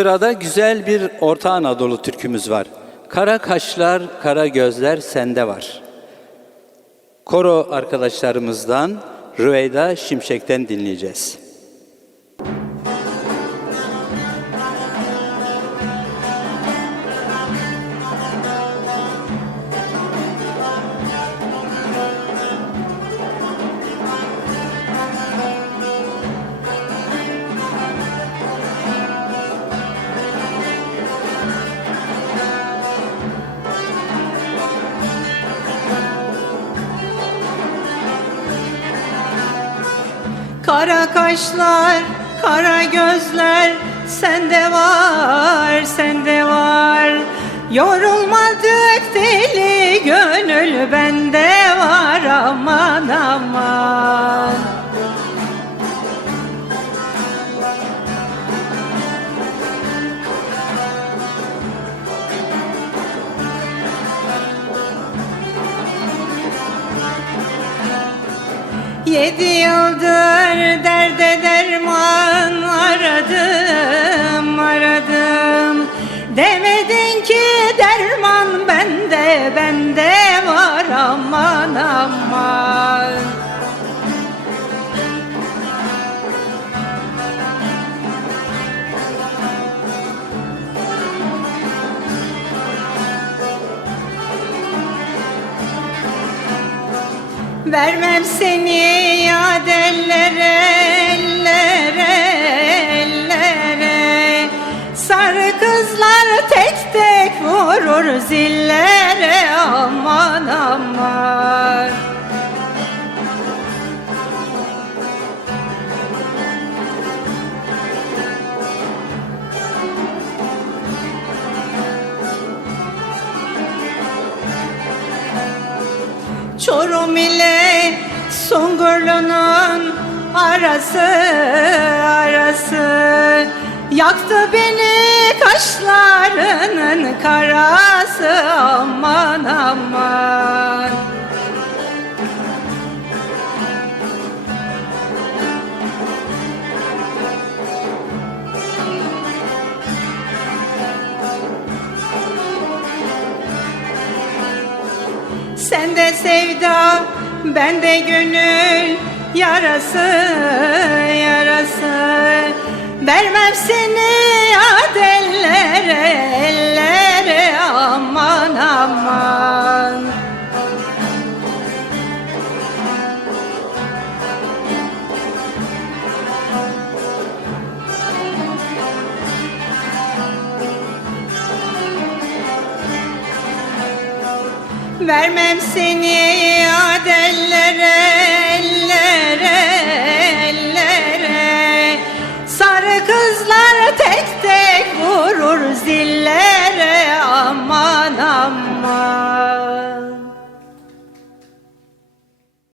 Sırada güzel bir Orta Anadolu türkümüz var. Kara kaşlar, kara gözler sende var. Koro arkadaşlarımızdan Rüveyda Şimşek'ten dinleyeceğiz. Kara kaşlar, kara gözler sende var, sende var. Yorulmadık deli gönül bende var aman aman. Yedi yıldır derde derman aradım, aradım. Demedin ki derman bende, bende Vermem seni ya ellere, ellere, ellere. Sarı kızlar tek tek vurur zillere Çorum ile Sungurlu'nun arası arası. Yaktı beni kaşlarının karası aman aman Sende sevda, bende gönül yarası, yarası. Vermem seni yad Vermem seni yad ellere,